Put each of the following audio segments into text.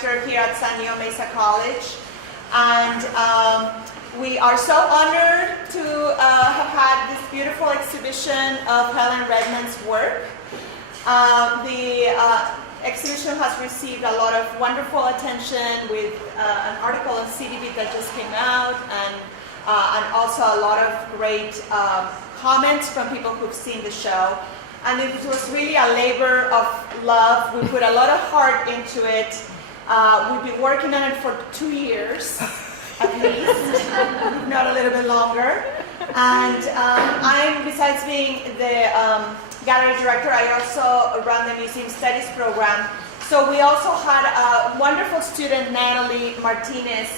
director here at San Diego Mesa College. And we are so honored to have had this beautiful exhibition of Helen Redman's work. The exhibition has received a lot of wonderful attention with an article on CDB that just came out, and also a lot of great comments from people who've seen the show. And it was really a labor of love. We put a lot of heart into it. We've been working on it for 2 years, at least, if not a little bit longer. And I'm, besides being the gallery director, I also run the museum studies program. So we also had a wonderful student, Natalie Martinez.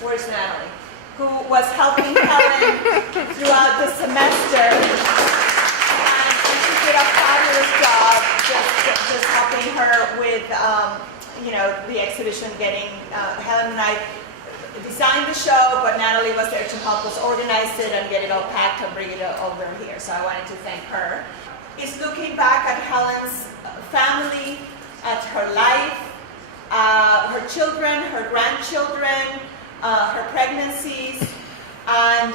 Where's Natalie? Who was helping Helen throughout the semester. And she did a fabulous job just helping her with the exhibition, getting Helen and I designed the show, but Natalie was there to help us organize it and get it all packed and bring it over here. So I wanted to thank her. It's looking back at Helen's family, at her life, her children, her grandchildren, her pregnancies, and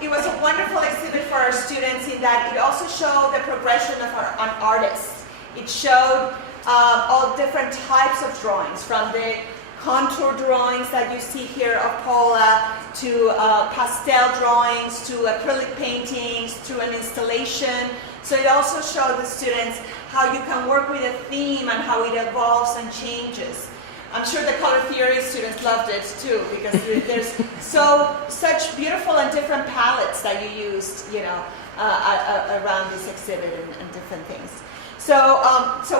it was a wonderful exhibit for our students in that it also showed the progression of an artist. It showed all different types of drawings, from the contour drawings that you see here of Paula, to pastel drawings, to acrylic paintings, to an installation. So it also showed the students how you can work with a theme and how it evolves and changes. I'm sure the color theory students loved it too, because there's such beautiful and different palettes that you used, around this exhibit and different things. So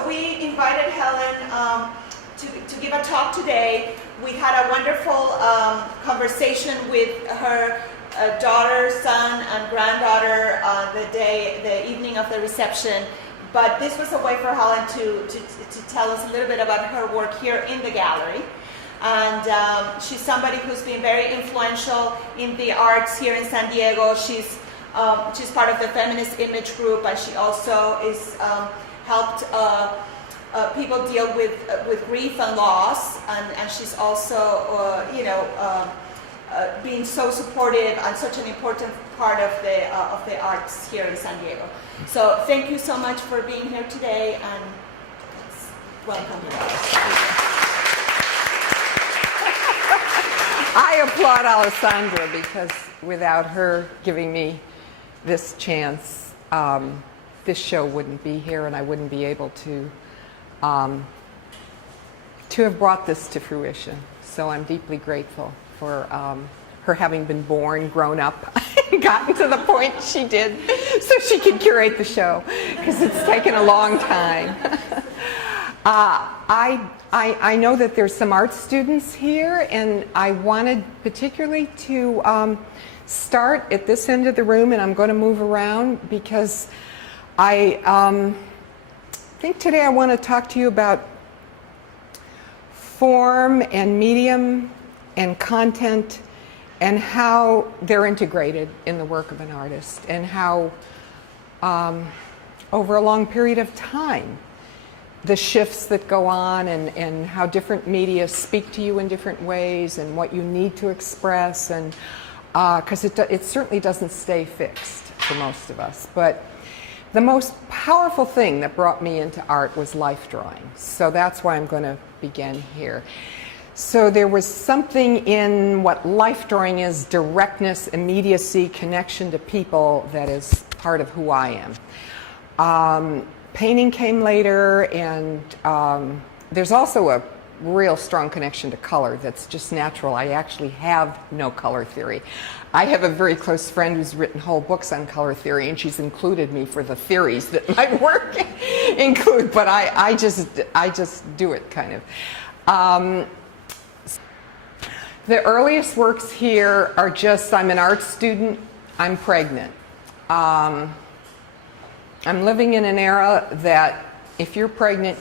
we invited Helen to give a talk today. We had a wonderful conversation with her daughter, son, and granddaughter the evening of the reception. But this was a way for Helen to tell us a little bit about her work here in the gallery. And she's somebody who's been very influential in the arts here in San Diego. She's part of the Feminist Image Group, and she also is helped people deal with grief and loss. And she's also, being so supportive and such an important part of the arts here in San Diego. So thank you so much for being here today, and welcome. I applaud Alessandra, because without her giving me this chance, this show wouldn't be here, and I wouldn't be able to have brought this to fruition. So I'm deeply grateful for her having been born, grown up, gotten to the point she did, so she could curate the show, because it's taken a long time. I know that there's some art students here, and I wanted particularly to start at this end of the room, and I'm going to move around, because I think today I want to talk to you about form and medium and content, and how they're integrated in the work of an artist, and how over a long period of time the shifts that go on, and how different media speak to you in different ways, and what you need to express, and because it certainly doesn't stay fixed for most of us. But the most powerful thing that brought me into art was life drawing. So that's why I'm going to begin here. So there was something in what life drawing is: directness, immediacy, connection to people, that is part of who I am. Painting came later, and there's also a real strong connection to color that's just natural. I actually have no color theory. I have a very close friend who's written whole books on color theory, and she's included me for the theories that my work include, but I just do it, kind of. The earliest works here are just: I'm an art student, I'm pregnant. I'm living in an era that if you're pregnant,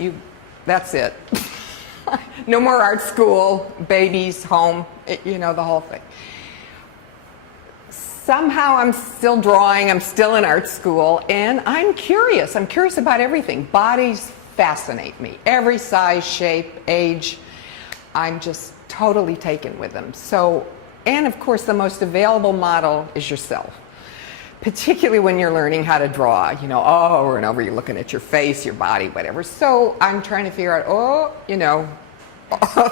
that's it. No more art school, babies, home, the whole thing. Somehow I'm still drawing, I'm still in art school, and I'm curious. I'm curious about everything. Bodies fascinate me. Every size, shape, age. I'm just totally taken with them. So, and of course the most available model is yourself. Particularly when you're learning how to draw, you know, over and over you're looking at your face, your body, whatever. So I'm trying to figure out,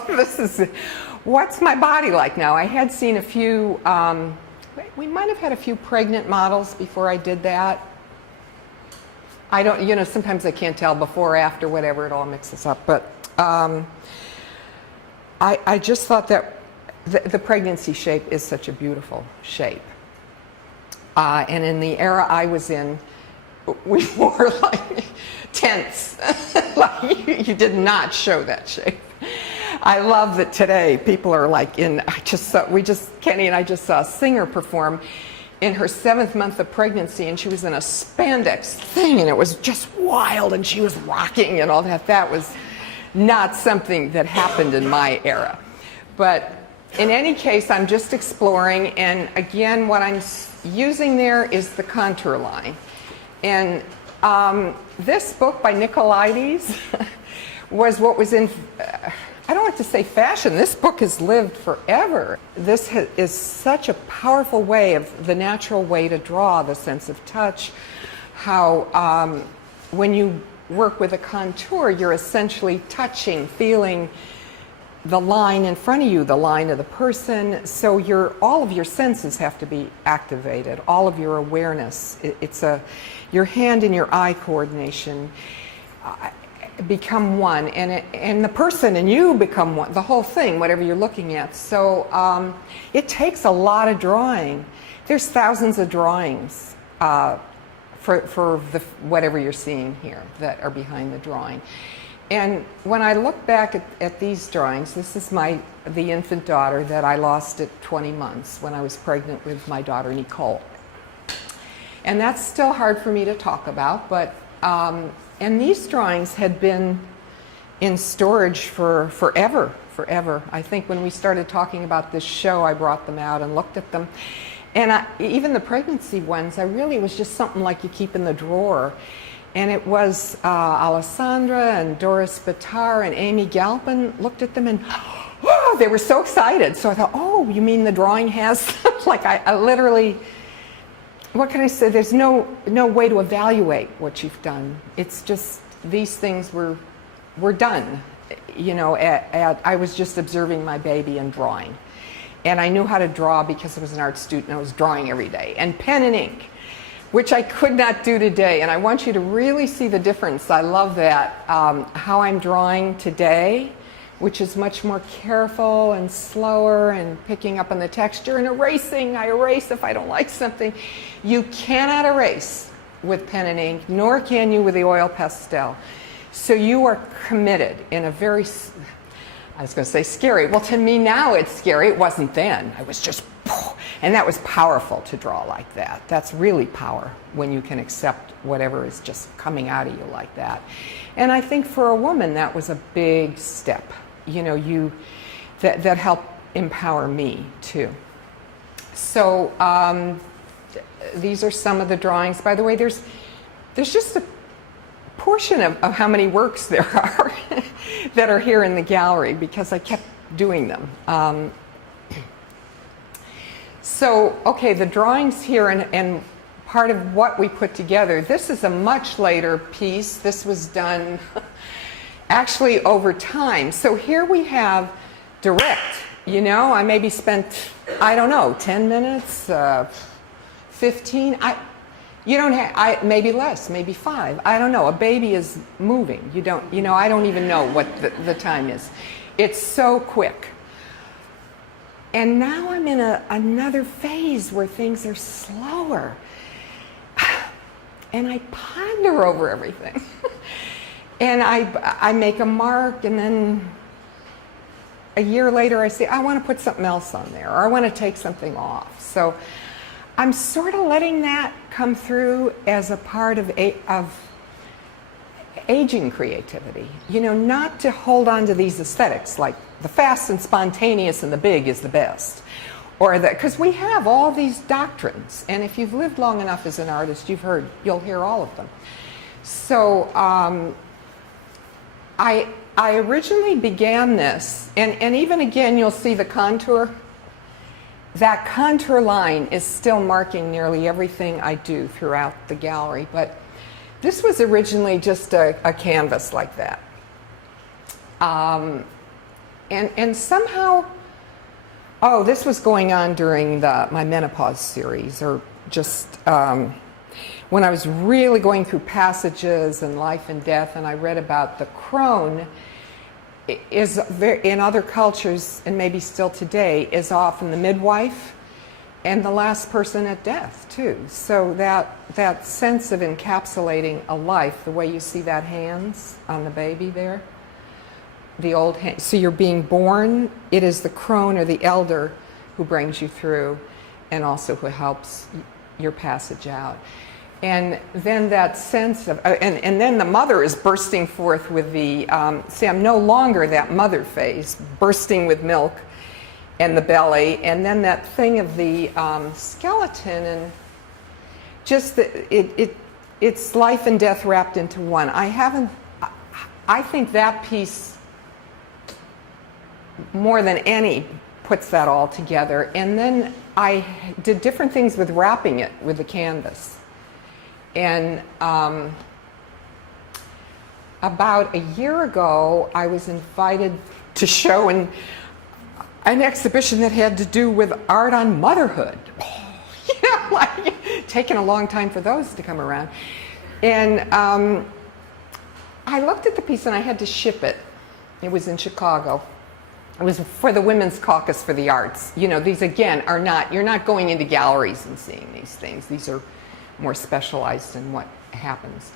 this is, what's my body like now? I had seen a few, we might have had a few pregnant models before I did that. I don't, sometimes I can't tell before or after, whatever, it all mixes up. But I just thought that the pregnancy shape is such a beautiful shape. And in the era I was in, we wore like tents. Like you did not show that shape. I love that today people are like Kenny and I just saw a singer perform in her 7th month of pregnancy, and she was in a spandex thing, and it was just wild, and she was rocking and all that. That was not something that happened in my era. But in any case, I'm just exploring, and again, what I'm using there is the contour line. And this book by Nicolaides was what was in, I don't want to say fashion, this book has lived forever. This is such a powerful way of the natural way to draw, the sense of touch, how when you work with a contour, you're essentially touching, feeling the line in front of you, the line of the person. So all of your senses have to be activated, all of your awareness. Your hand and your eye coordination become one, and the person and you become one, the whole thing, whatever you're looking at. So it takes a lot of drawing. There's thousands of drawings for whatever you're seeing here that are behind the drawing. And when I look back at these drawings, this is the infant daughter that I lost at 20 months when I was pregnant with my daughter Nicole. And that's still hard for me to talk about, but and these drawings had been in storage for forever. I think when we started talking about this show, I brought them out and looked at them. And even the pregnancy ones, it was just something like you keep in the drawer. And it was Alessandra and Doris Bitar and Amy Galpin looked at them, and they were so excited. So I thought, oh, you mean the drawing has, like I literally, what can I say? There's no way to evaluate what you've done. It's just these things were done. I was just observing my baby and drawing. And I knew how to draw because I was an art student and I was drawing every day. And pen and ink, which I could not do today. And I want you to really see the difference. I love that, how I'm drawing today, which is much more careful and slower and picking up on the texture and erasing. I erase if I don't like something. You cannot erase with pen and ink, nor can you with the oil pastel. So you are committed in a very, I was going to say scary. Well, to me now it's scary. It wasn't then. I was just, and that was powerful to draw like that. That's really power when you can accept whatever is just coming out of you like that. And I think for a woman that was a big step. That helped empower me too. So these are some of the drawings. By the way, there's just a portion of how many works there are that are here in the gallery because I kept doing them. So, okay, the drawings here and part of what we put together, this is a much later piece. This was done actually over time. So here we have direct, I maybe spent, 10 minutes, 15, maybe less, maybe 5, I don't know. A baby is moving. I don't even know what the time is. It's so quick. And now I'm in another phase where things are slower. And I ponder over everything. And I make a mark, and then a year later I say, I want to put something else on there, or I want to take something off. So I'm sort of letting that come through as a part of aging creativity. Not to hold on to these aesthetics, like the fast and spontaneous and the big is the best. Or because we have all these doctrines, and if you've lived long enough as an artist, you'll hear all of them. So I originally began this, and even again, you'll see the contour. That contour line is still marking nearly everything I do throughout the gallery, but this was originally just a canvas like that. And somehow, oh, this was going on during my menopause series, or just when I was really going through passages and life and death, and I read about the crone is in other cultures, and maybe still today, is often the midwife and the last person at death too. So that sense of encapsulating a life, the way you see that hands on the baby there, the old hand. So you're being born, it is the crone or the elder who brings you through and also who helps your passage out. And then that sense of, and then the mother is bursting forth with the, see, I'm no longer that mother phase, bursting with milk and the belly, and then that thing of the skeleton, and just it's life and death wrapped into one. I think that piece, more than any, puts that all together. And then I did different things with wrapping it with the canvas. And about a year ago, I was invited to show an exhibition that had to do with art on motherhood. Like taking a long time for those to come around. And I looked at the piece and I had to ship it. It was in Chicago. It was for the Women's Caucus for the Arts. You know, these again are not, you're not going into galleries and seeing these things. These are more specialized in what happens.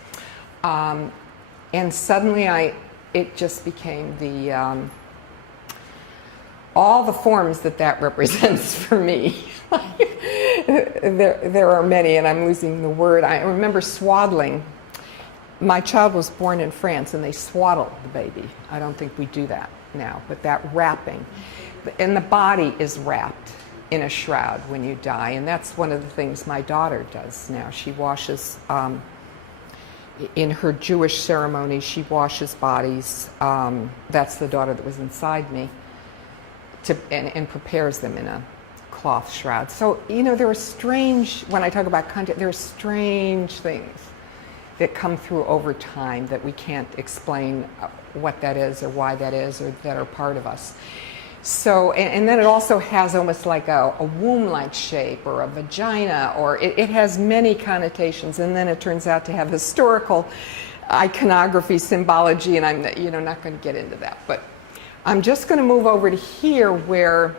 And suddenly it just became all the forms that represents for me. There are many, and I'm losing the word. I remember swaddling. My child was born in France, and they swaddled the baby. I don't think we do that now, but that wrapping. And the body is wrapped in a shroud when you die, and that's one of the things my daughter does now. She washes, in her Jewish ceremony, she washes bodies. That's the daughter that was inside me, and prepares them in a cloth shroud. So, you know, there are strange, when I talk about content, there are strange things that come through over time that we can't explain what that is or why that is, or that are part of us. So, and then it also has almost like a womb-like shape, or a vagina, or it has many connotations, and then it turns out to have historical iconography, symbology, and I'm not going to get into that. But I'm just going to move over to here, where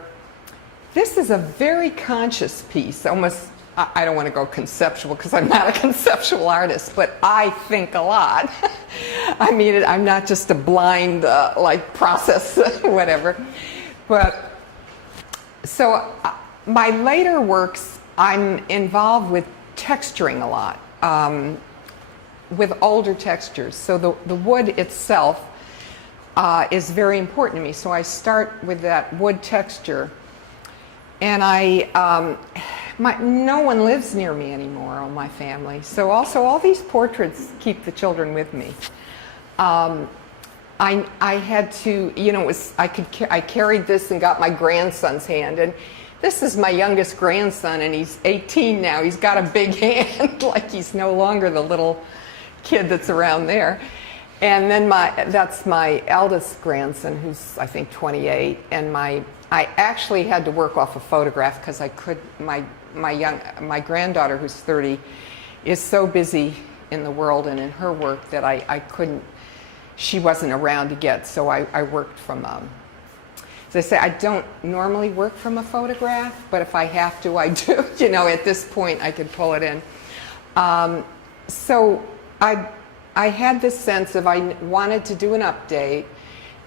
this is a very conscious piece, almost, I don't want to go conceptual because I'm not a conceptual artist, but I think a lot. I mean, I'm not just a blind, like, process, whatever. But, so my later works, I'm involved with texturing a lot, with older textures. So the wood itself is very important to me. So I start with that wood texture. And no one lives near me anymore, all my family. So also all these portraits keep the children with me. I had to, you know, I carried this and got my grandson's hand, and this is my youngest grandson, and he's 18 now. He's got a big hand, like he's no longer the little kid that's around there. And then that's my eldest grandson, who's I think 28, and I actually had to work off a photograph because my granddaughter, who's 30, is so busy in the world and in her work that I couldn't. She wasn't around to get, so I worked from, as I say, I don't normally work from a photograph, but if I have to, I do. You know, at this point, I could pull it in. So I had this sense of I wanted to do an update,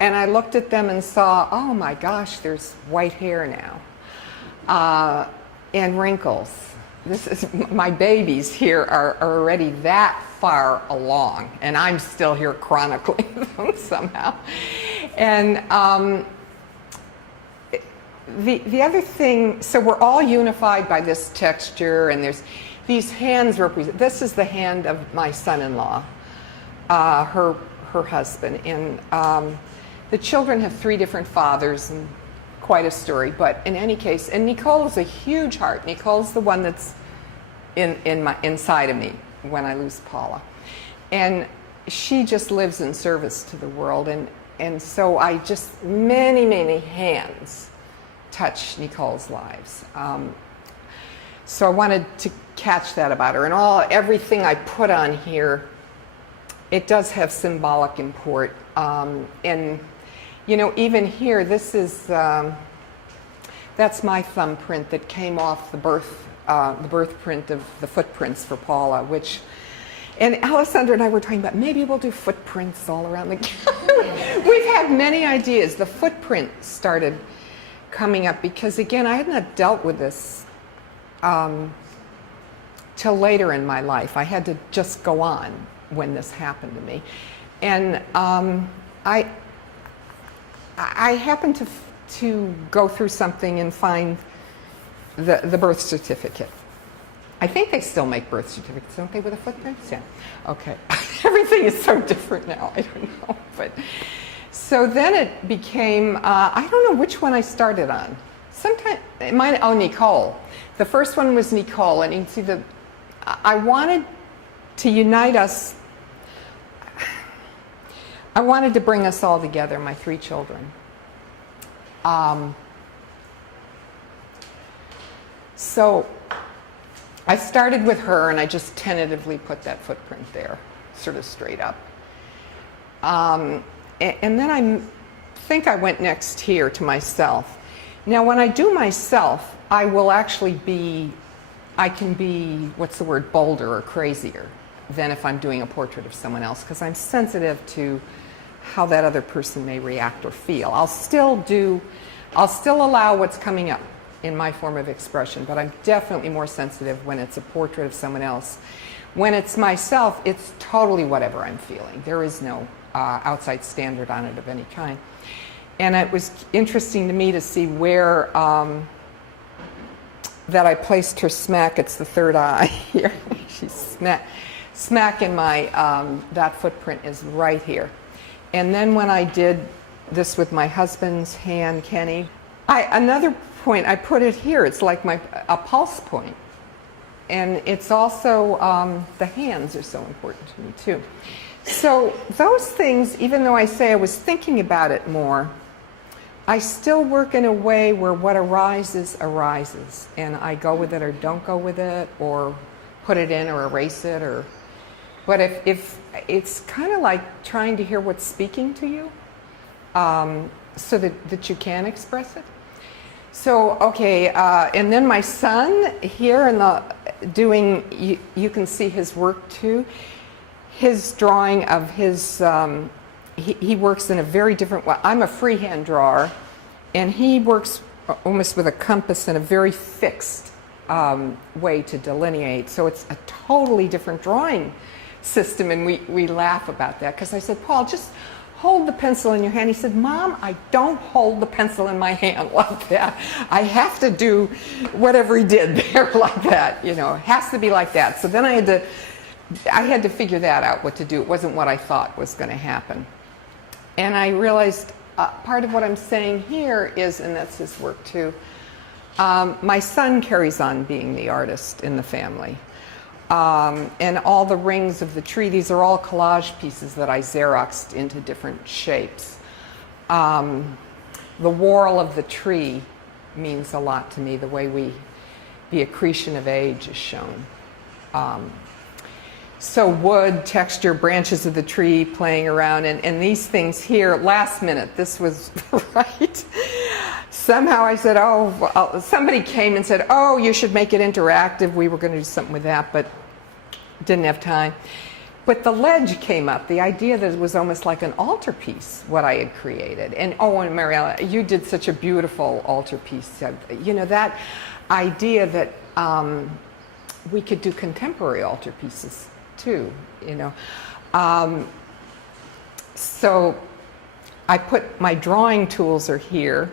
and I looked at them and saw, oh my gosh, there's white hair now, and wrinkles. My babies here are already that far along, and I'm still here chronicling them somehow. And the other thing, so we're all unified by this texture, and there's these hands represent. This is the hand of my son-in-law. Her her husband. And the children have 3 different fathers, and quite a story. But in any case, and Nicole is a huge heart. Nicole's the one that's inside of me when I lose Paula. And she just lives in service to the world. And so I just, many, many hands touch Nicole's lives. So I wanted to catch that about her. And everything I put on here, it does have symbolic import. And, you know, even here, this is, that's my thumbprint that came off the birth print of the footprints for Paula, which, and Alessandra and I were talking about, maybe we'll do footprints all around the cabin. We've had many ideas. The footprint started coming up because, again, I had not dealt with this till later in my life. I had to just go on when this happened to me. And I happened to go through something and find the birth certificate. I think they still make birth certificates, don't they, with the footprints? Yeah. Okay. Everything is so different now. I don't know. But so then it became, I don't know which one I started on. Nicole. The first one was Nicole. And you can see I wanted to unite us. I wanted to bring us all together, my 3 children. So I started with her, and I just tentatively put that footprint there, sort of straight up. And then I think I went next here to myself. Now, when I do myself, I will actually I can be, what's the word, bolder or crazier than if I'm doing a portrait of someone else, because I'm sensitive to how that other person may react or feel. I'll still allow what's coming up in my form of expression, but I'm definitely more sensitive when it's a portrait of someone else. When it's myself, it's totally whatever I'm feeling. There is no outside standard on it of any kind. And it was interesting to me to see where that I placed her smack. It's the third eye here. She's smack in my, that footprint is right here. And then when I did this with my husband's hand, Kenny, another point, I put it here. It's like a pulse point. And it's also, the hands are so important to me too. So those things, even though I say I was thinking about it more, I still work in a way where what arises, arises. And I go with it or don't go with it, or put it in or erase it. But if it's kind of like trying to hear what's speaking to you, so that you can express it. So, okay, and then my son here you can see his work too. His drawing of his, he works in a very different way. I'm a freehand drawer, and he works almost with a compass in a very fixed way to delineate. So it's a totally different drawing system, and we laugh about that, because I said, Paul, just hold the pencil in your hand. He said, Mom, I don't hold the pencil in my hand like that. I have to do whatever he did there like that. You know, it has to be like that. So then I had to figure that out, what to do. It wasn't what I thought was going to happen. And I realized part of what I'm saying here is, and that's his work too, my son carries on being the artist in the family. And all the rings of the tree, these are all collage pieces that I Xeroxed into different shapes. The whorl of the tree means a lot to me, the way the accretion of age is shown. So wood, texture, branches of the tree playing around, and these things here, last minute, this was right. Somehow I said, somebody came and said, oh, you should make it interactive. We were going to do something with that, but didn't have time. But the ledge came up, the idea that it was almost like an altarpiece, what I had created. And and Mariella, you did such a beautiful altarpiece. You know, that idea that we could do contemporary altarpieces too, you know. So I put, my drawing tools are here.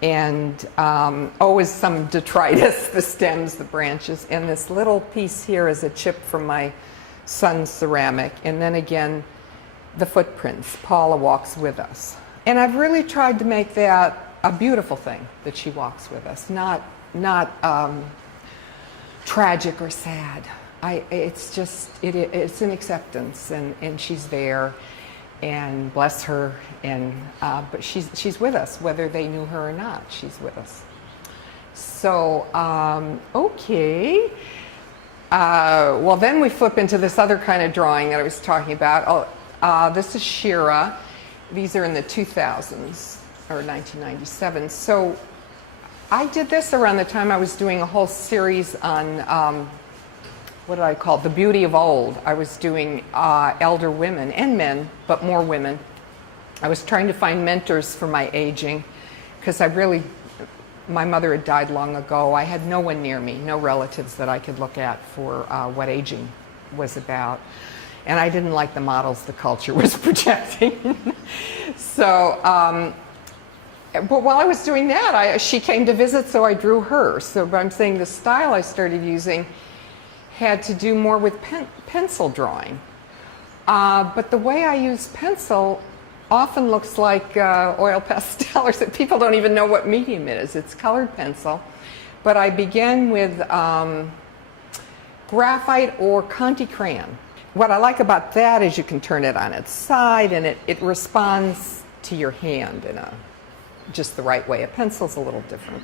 And always some detritus, the stems, the branches. And this little piece here is a chip from my son's ceramic. And then again, the footprints. Paula walks with us. And I've really tried to make that a beautiful thing, that she walks with us, not tragic or sad. It's just, it's an acceptance, and she's there, and bless her, and but she's with us, whether they knew her or not. She's with us. So okay. Well, then we flip into this other kind of drawing that I was talking about. This is Shira. These are in the 2000s or 1997. So I did this around the time I was doing a whole series on what did I call it? The Beauty of Old. I was doing elder women and men, but more women. I was trying to find mentors for my aging, because my mother had died long ago. I had no one near me, no relatives that I could look at for what aging was about. And I didn't like the models the culture was projecting. So, but while I was doing that, she came to visit, so I drew her. So I'm saying the style I started using had to do more with pencil drawing. But the way I use pencil often looks like oil pastel, or that people don't even know what medium it is. It's colored pencil. But I begin with graphite or Conte crayon. What I like about that is you can turn it on its side, and it responds to your hand in just the right way. A pencil's a little different.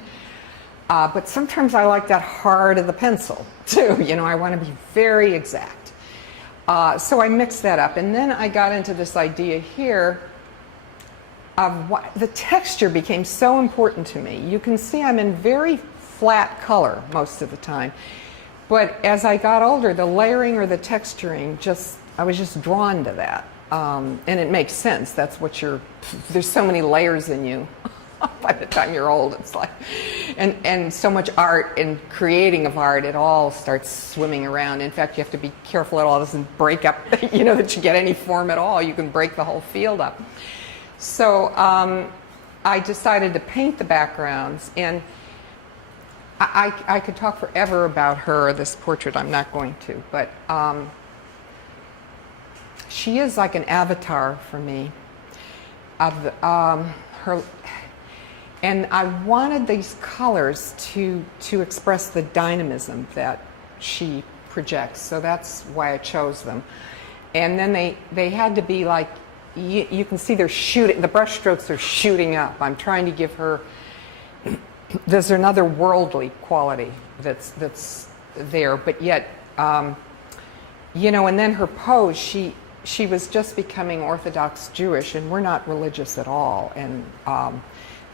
But sometimes I like that hard of the pencil, too. You know, I want to be very exact. So I mixed that up. And then I got into this idea here of the texture became so important to me. You can see I'm in very flat color most of the time. But as I got older, the layering or the texturing, I was just drawn to that. And it makes sense. That's what there's so many layers in you. By the time you're old, it's like, and so much art and creating of art, it all starts swimming around. In fact, you have to be careful it all doesn't break up, you know, that you get any form at all. You can break the whole field up. So I decided to paint the backgrounds, and I could talk forever about her, this portrait. I'm not going to, but she is like an avatar for me of her. And I wanted these colors to express the dynamism that she projects, so that's why I chose them. And then they had to be like, you can see they're shooting, the brush strokes are shooting up. I'm trying to give her, there's another worldly quality that's there, but yet, you know, and then her pose, she was just becoming Orthodox Jewish, and we're not religious at all. And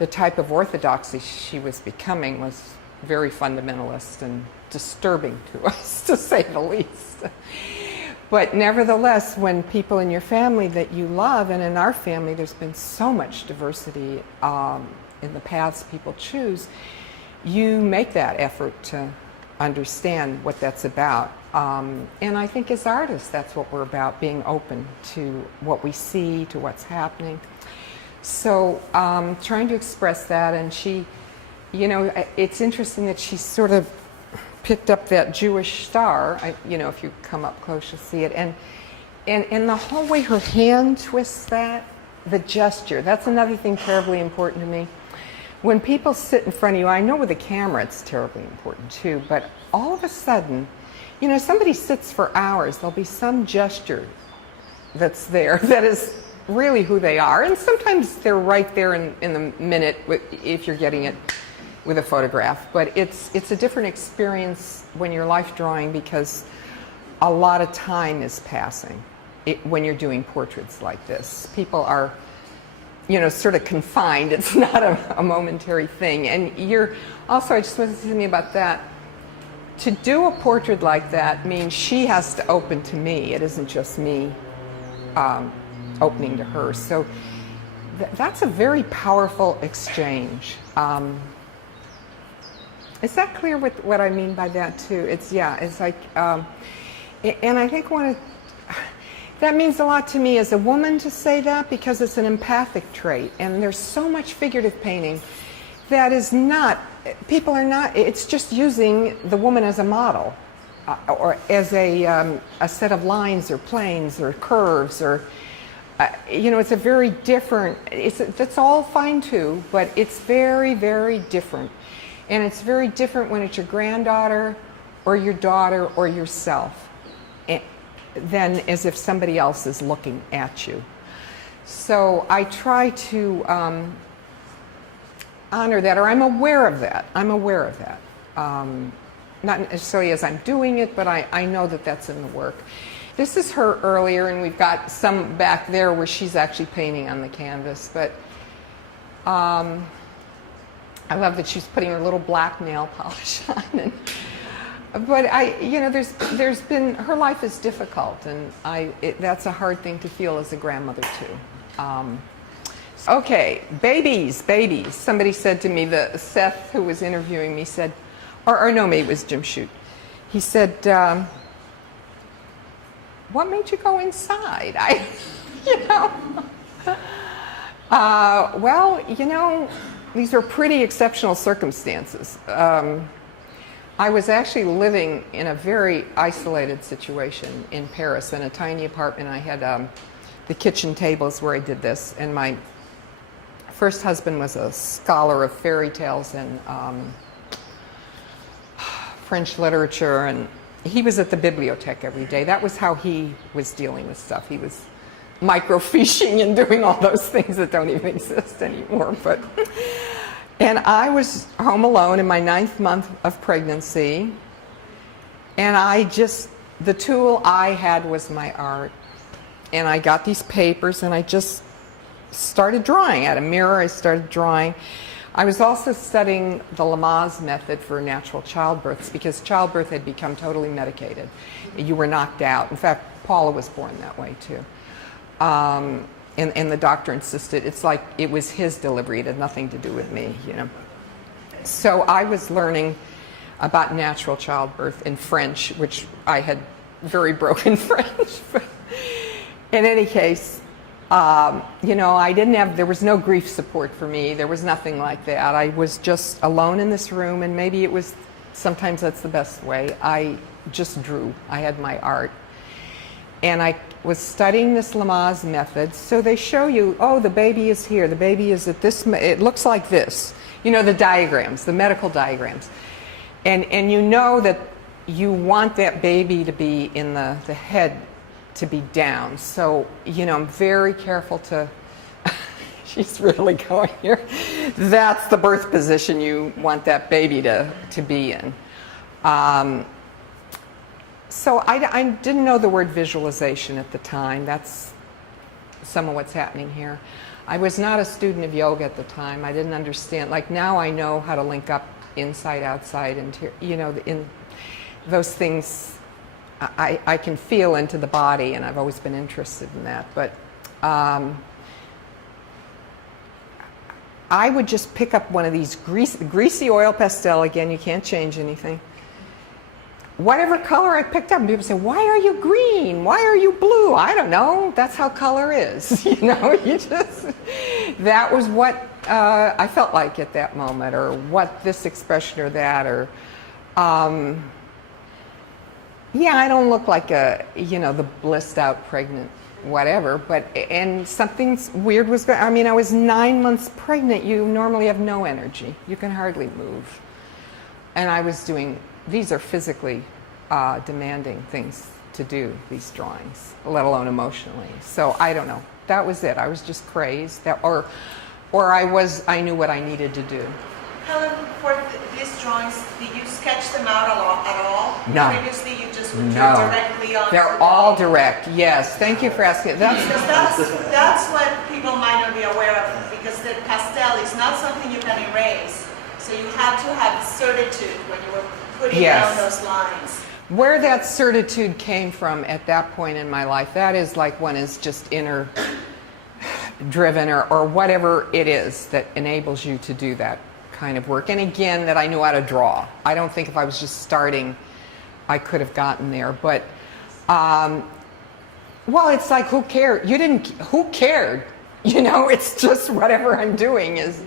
the type of orthodoxy she was becoming was very fundamentalist and disturbing to us, to say the least. But nevertheless, when people in your family that you love, and in our family there's been so much diversity in the paths people choose, you make that effort to understand what that's about. And I think as artists, that's what we're about, being open to what we see, to what's happening. So trying to express that, and she, you know, it's interesting that she sort of picked up that Jewish star. You know, if you come up close, you'll see it. And the whole way her hand twists that, the gesture, that's another thing terribly important to me. When people sit in front of you, I know with a camera it's terribly important too, but all of a sudden, you know, somebody sits for hours, there'll be some gesture that's there that is really who they are, and sometimes they're right there in the minute if you're getting it with a photograph. But it's a different experience when you're life drawing, because a lot of time is passing when you're doing portraits like this. People are, you know, sort of confined. It's not a momentary thing. And you're also, I just wanted to say something about that. To do a portrait like that means she has to open to me. It isn't just me opening to her. So that's a very powerful exchange. Is that clear with what I mean by that too? It's like, and I think that means a lot to me as a woman to say that, because it's an empathic trait, and there's so much figurative painting that is not, people are not, it's just using the woman as a model, or as a set of lines or planes or curves, or you know, it's a very different, that's all fine too, but it's very, very different. And it's very different when it's your granddaughter or your daughter or yourself than as if somebody else is looking at you. So I try to honor that, or I'm aware of that. I'm aware of that. Not necessarily as I'm doing it, but I know that that's in the work. This is her earlier, and we've got some back there where she's actually painting on the canvas. But I love that she's putting her little black nail polish on. But you know, there's been, her life is difficult, and that's a hard thing to feel as a grandmother too. Okay, babies. Somebody said to me, Seth, who was interviewing me, said, or no, maybe it was Jim Shute. He said, what made you go inside? You know. Well, you know, these were pretty exceptional circumstances. I was actually living in a very isolated situation in Paris in a tiny apartment. I had the kitchen tables where I did this, and my first husband was a scholar of fairy tales and French literature, and he was at the bibliothèque every day. That was how he was dealing with stuff. He was microfiching and doing all those things that don't even exist anymore. And I was home alone in my 9th month of pregnancy, and the tool I had was my art. And I got these papers, and I just started drawing. I had a mirror, I started drawing. I was also studying the Lamaze method for natural childbirths, because childbirth had become totally medicated. You were knocked out. In fact, Paula was born that way too. And the doctor insisted, it's like it was his delivery, it had nothing to do with me, you know. So I was learning about natural childbirth in French, which I had very broken French. In any case, you know, there was no grief support for me. There was nothing like that. I was just alone in this room, and maybe sometimes that's the best way. I just drew. I had my art. And I was studying this Lamaze method. So they show you, oh, the baby is here. The baby is at this, it looks like this. You know, the diagrams, the medical diagrams. And you know that you want that baby to be in the head to be down. So, you know, I'm very careful to, she's really going here. That's the birth position you want that baby to be in. So I didn't know the word visualization at the time. That's some of what's happening here. I was not a student of yoga at the time. I didn't understand. Like now I know how to link up inside, outside, interior, you know, in those things. I can feel into the body, and I've always been interested in that. But I would just pick up one of these greasy oil pastel. Again, you can't change anything. Whatever color I picked up, and people say, why are you green? Why are you blue? I don't know. That's how color is. You know, that was what I felt like at that moment, or what this expression or that, or yeah, I don't look like you know, the blissed out pregnant whatever, and something weird was going. I mean, I was 9 months pregnant. You normally have no energy. You can hardly move. And I was doing, these are physically demanding things to do, these drawings, let alone emotionally. So I don't know. That was it. I was just crazed. Or I knew what I needed to do. Helen, for these drawings, did you sketch them out at all? No. Previously, you just would draw directly on. They're all direct. Yes. Thank you for asking. That's what people might not be aware of, because the pastel is not something you can erase. So you have to have certitude when you were putting down those lines. Where that certitude came from at that point in my life, that is like one is just inner driven or whatever it is that enables you to do that kind of work. And again, that I knew how to draw. I don't think if I was just starting, I could have gotten there. But, well, it's like, who cared? Who cared? You know, it's just whatever I'm doing is,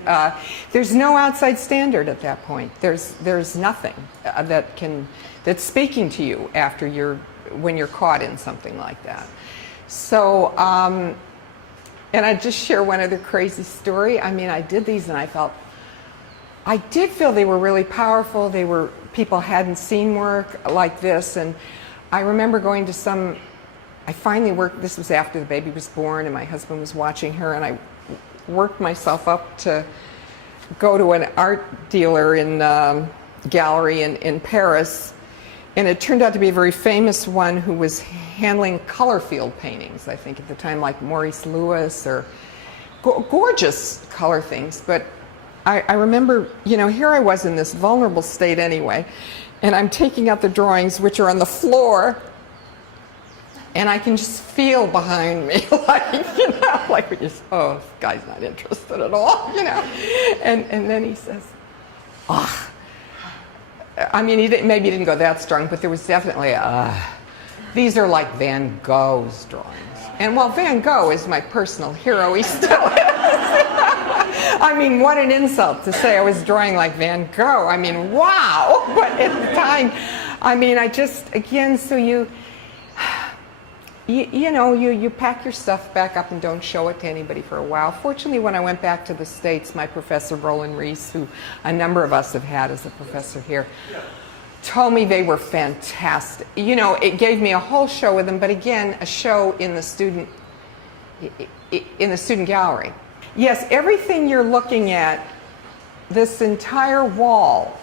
there's no outside standard at that point. There's nothing that's speaking to you when you're caught in something like that. So, And I just share one other crazy story. I mean, I did these and I did feel they were really powerful. They were, people hadn't seen work like this. And I remember going to I finally worked, this was after the baby was born and my husband was watching her, and I worked myself up to go to an art dealer in gallery in Paris. And it turned out to be a very famous one who was handling color field paintings, I think at the time, like Maurice Lewis, or gorgeous color things. But I remember, you know, here I was in this vulnerable state anyway, and I'm taking out the drawings, which are on the floor, and I can just feel behind me, like, you know, like when you say, oh, this guy's not interested at all, you know. And then he says, ah. I mean, maybe he didn't go that strong, but there was definitely these are like Van Gogh's drawings. And while Van Gogh is my personal hero, he still is. I mean, what an insult to say I was drawing like Van Gogh. I mean, wow. But at the time, I mean, I just, again, so you know, you pack your stuff back up and don't show it to anybody for a while. Fortunately, when I went back to the States, my professor, Roland Rees, who a number of us have had as a professor here, told me they were fantastic. You know, it gave me a whole show with them, but again, a show in the student gallery. Yes, everything you're looking at, this entire wall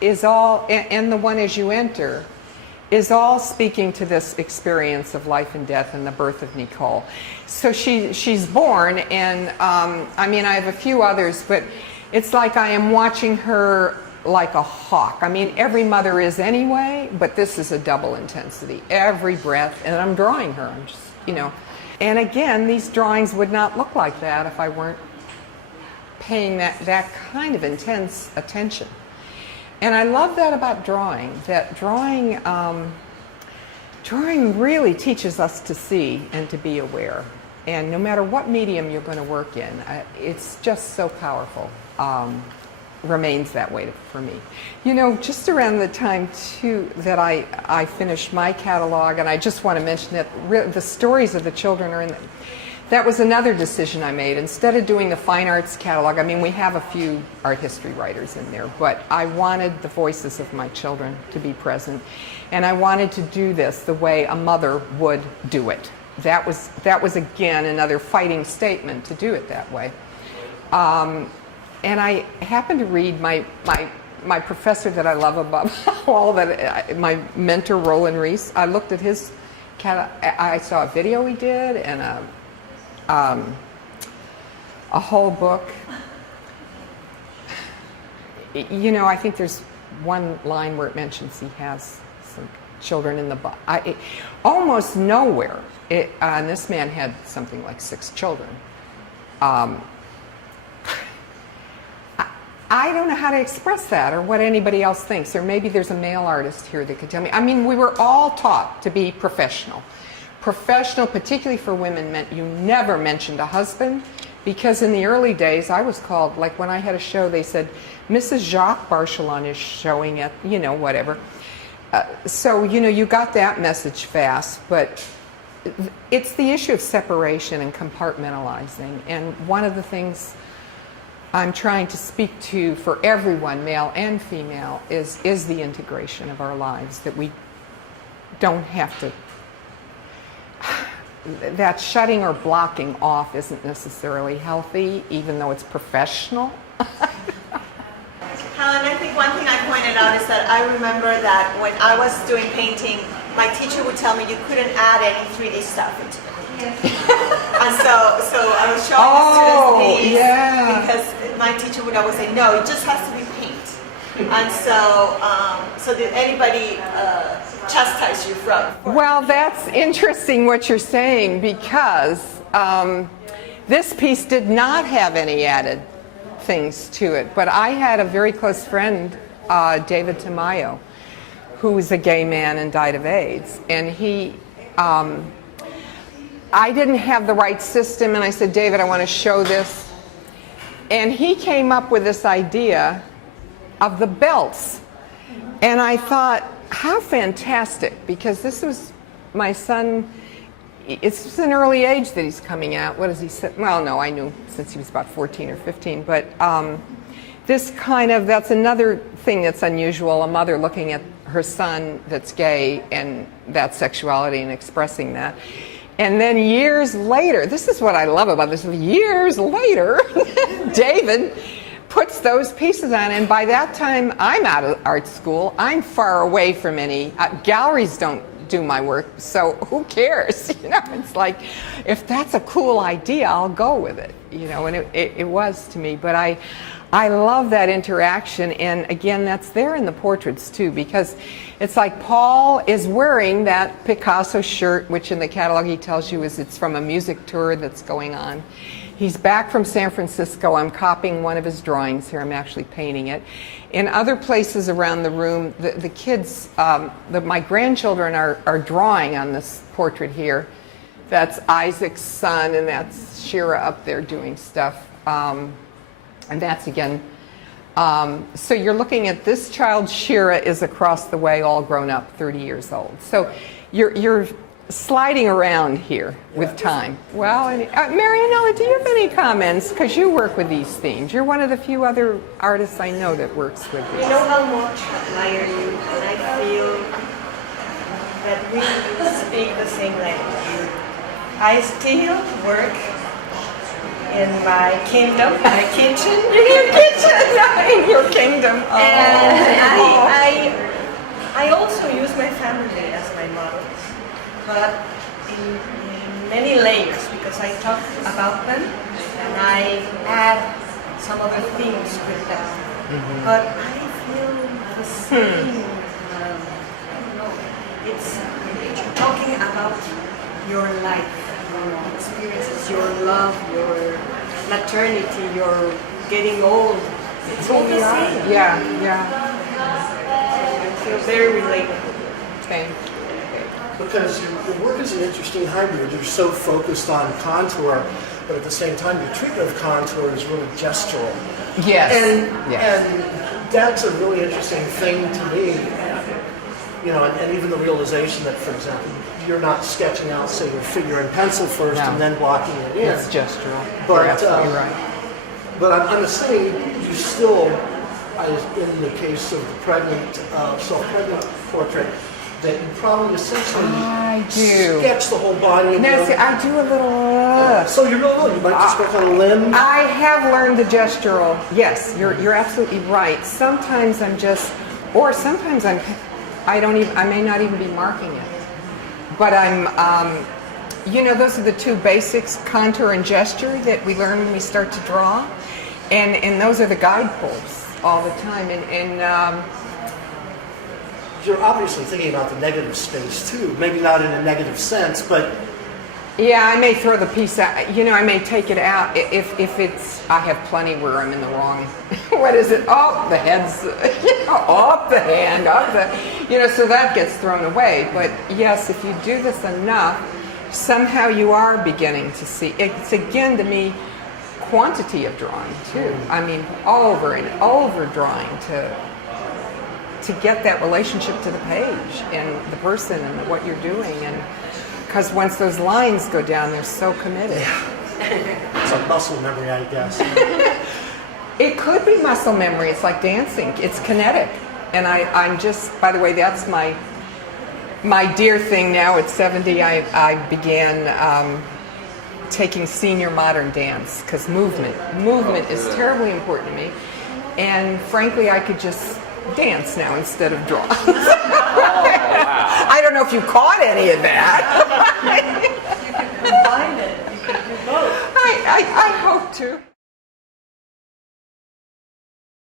is all, and the one as you enter, is all speaking to this experience of life and death and the birth of Nicole. So she's born, and I mean, I have a few others, but it's like I am watching her like a hawk. I mean, every mother is anyway, but this is a double intensity. Every breath, and I'm drawing her. I'm just, you know. And again, these drawings would not look like that if I weren't paying that kind of intense attention. And I love that about drawing, that drawing really teaches us to see and to be aware. And no matter what medium you're going to work in, it's just so powerful. Remains that way for me. You know, just around the time, too, that I finished my catalog, and I just want to mention that the stories of the children are in the... That was another decision I made. Instead of doing the fine arts catalog, I mean, we have a few art history writers in there, but I wanted the voices of my children to be present. And I wanted to do this the way a mother would do it. That was again, another fighting statement to do it that way. And I happened to read my professor that I love above all, that my mentor, Roland Rees. I looked at his I saw a video he did, and a whole book. You know, I think there's one line where it mentions he has some children in the book. Almost nowhere. And this man had something like 6 children. I don't know how to express that, or what anybody else thinks, or maybe there's a male artist here that could tell me. I mean, we were all taught to be professional. Professional, particularly for women, meant you never mentioned a husband, because in the early days I was called, like when I had a show, they said, Mrs. Jacques Barchelon is showing at, you know, whatever. So, you know, you got that message fast, but it's the issue of separation and compartmentalizing. And one of the things I'm trying to speak to for everyone, male and female, is the integration of our lives, that we don't have to, that shutting or blocking off isn't necessarily healthy, even though it's professional. Helen, I think one thing I pointed out is that I remember that when I was doing painting, my teacher would tell me you couldn't add any 3D stuff into it. And so I was showing the students these, because my teacher would always say, no, it just has to be paint. And so did anybody chastise you from? Well, that's interesting what you're saying, because this piece did not have any added things to it. But I had a very close friend, David Tamayo, who was a gay man and died of AIDS. And he, I didn't have the right system, and I said, David, I want to show this. And he came up with this idea of the belts. And I thought, how fantastic, because this was my son, it's an early age that he's coming out. What does he say? Well, no, I knew since he was about 14 or 15, but this kind of, that's another thing that's unusual, a mother looking at her son that's gay and that sexuality and expressing that. And then years later, this is what I love about this, years later, David puts those pieces on, and by that time I'm out of art school. I'm far away from any, galleries don't do my work, so who cares? You know, it's like, if that's a cool idea, I'll go with it, you know, and it was to me. But I love that interaction, and again, that's there in the portraits too, because it's like Paul is wearing that Picasso shirt, which in the catalog he tells you it's from a music tour that's going on. He's back from San Francisco. I'm copying one of his drawings here. I'm actually painting it. In other places around the room, the kids, my grandchildren are drawing on this portrait here. That's Isaac's son, and that's Shira up there doing stuff. And that's again, so you're looking at this child, Shira, is across the way, all grown up, 30 years old. So you're sliding around here with time. Well, and, Marianella, do you have any comments? Because you work with these themes. You're one of the few other artists I know that works with these. You know how much I admire you, and I feel that we speak the same language. I still work in my kingdom, my kitchen. In your kitchen, in your kingdom. Oh. And I also use my family as my models, but in many layers, because I talk about them and I add some other things with them. Mm-hmm. But I feel the same. I don't know. It's talking about your life, your experiences, your love, your maternity, your getting old. It's all the same. Yeah, yeah. So I feel very relatable. Okay. Because your work is an interesting hybrid. You're so focused on contour, but at the same time, your treatment of contour is really gestural. Yes. And that's a really interesting thing to me. You know, and even the realization that, for example, you're not sketching out, say, your figure in pencil first and then blocking it in. It's gestural. But, you're absolutely right. But I'm assuming you still, in the case of the pregnant, self-pregnant portrait, that you probably essentially sketch the whole body. No, see, I do a little. So you're really, you might just work on a limb. I have learned the gestural. Yes, you're absolutely right. Sometimes I'm just, or sometimes I may not even be marking it. But I'm, you know, those are the two basics, contour and gesture, that we learn when we start to draw. And those are the guideposts all the time. And you're obviously thinking about the negative space too. Maybe not in a negative sense, but yeah, I may throw the piece out. You know, I may take it out if it's. I have plenty where I'm in the wrong. What is it? Oh, the head's. Up the hand, up the. You know, so that gets thrown away. But yes, if you do this enough, somehow you are beginning to see. It's again to me, quantity of drawing too. I mean, over and over drawing to get that relationship to the page and the person and what you're doing, and because once those lines go down, they're so committed. It's like muscle memory, I guess. It could be muscle memory. It's like dancing. It's kinetic. And I'm just, by the way, that's my dear thing now at 70. I began taking senior modern dance because movement is terribly important to me. And frankly, I could just dance now instead of draw. I don't know if you caught any of that.